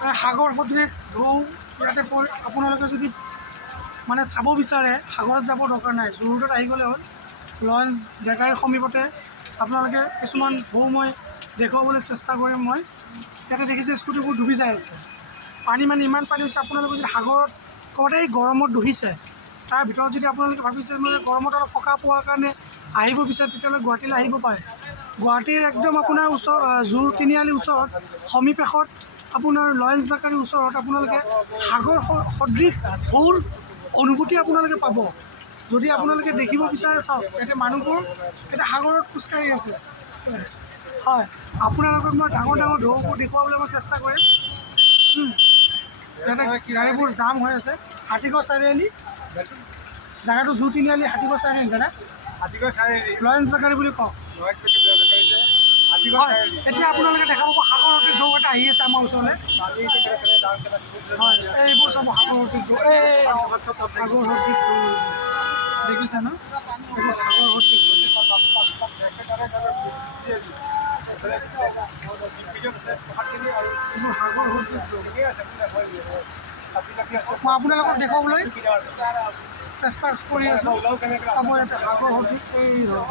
সাগৰ সদৃশ ঢৌ ইয়াতে আপোনালোকে যদি মানে চাব বিচাৰে সাগৰত যাব দৰকাৰ নাই, জু-ৰোডত আহি গ'লে হ'ল। লয়ন্স ডেকাৰীৰ সমীপতে আপোনালোকে কিছুমান ঢৌ মই দেখুৱাবলৈ চেষ্টা কৰিম। মই ইয়াতে দেখিছে স্কুটিবোৰ ডুবি যাই আছে, পানী মানে ইমান পানী হৈছে। আপোনালোকে যদি সাগৰত ক'ৰবাত এই গৰমত ডুবিছে, তাৰ ভিতৰত যদি আপোনালোকে ভাবিছে মানে গৰমত অলপ সকাহ পোৱাৰ কাৰণে আহিব বিচাৰে, তেতিয়াহ'লে গুৱাহাটীলৈ আহিব পাৰে। গুৱাহাটীৰ একদম আপোনাৰ ওচৰ জোৰ তিনিআলিৰ ওচৰত সমীপেশত আপোনাৰ লয়ন্স ডেকাৰীৰ ওচৰত আপোনালোকে সাগৰ সদৃশ ঢৌৰ অনুভূতি আপোনালোকে পাব। যদি আপোনালোকে দেখিব বিচাৰে চাওক, এতিয়া মানুহবোৰ এতিয়া সাগৰত খোজকাঢ়ি আছে। হয়, আপোনালোকক মই ডাঙৰ ডাঙৰ ঢৌবোৰ দেখুৱাবলৈ মই চেষ্টা কৰিম। ইয়াতে গাড়ীবোৰ জাম হৈ আছে। হাতীগড় চাৰিআলি জেগাটো জু তিনিআলি, হাতীগড় চাৰিআলি জানে, লয়ন্স বেকাৰী বুলি কওঁ। হয়, এতিয়া আপোনালোকে দেখা পাব সাগৰতে ঢৌ এটা আহি আছে আমাৰ ওচৰলৈ। হয়, এইবোৰ চাব সাগৰতে ঢৌ, এই সাগৰ সদৃশ ঢৌ দেখিছে ন, এইবোৰ সাগৰ সদৃশ ঢৌ। এইবোৰ সাগৰ সদৃশ ঢৌ মই আপোনালোকক দেখুৱাবলৈ চেষ্টা কৰি আছোঁ। চাব ইয়াতে সাগৰ সদৃশ এই ঢৌ।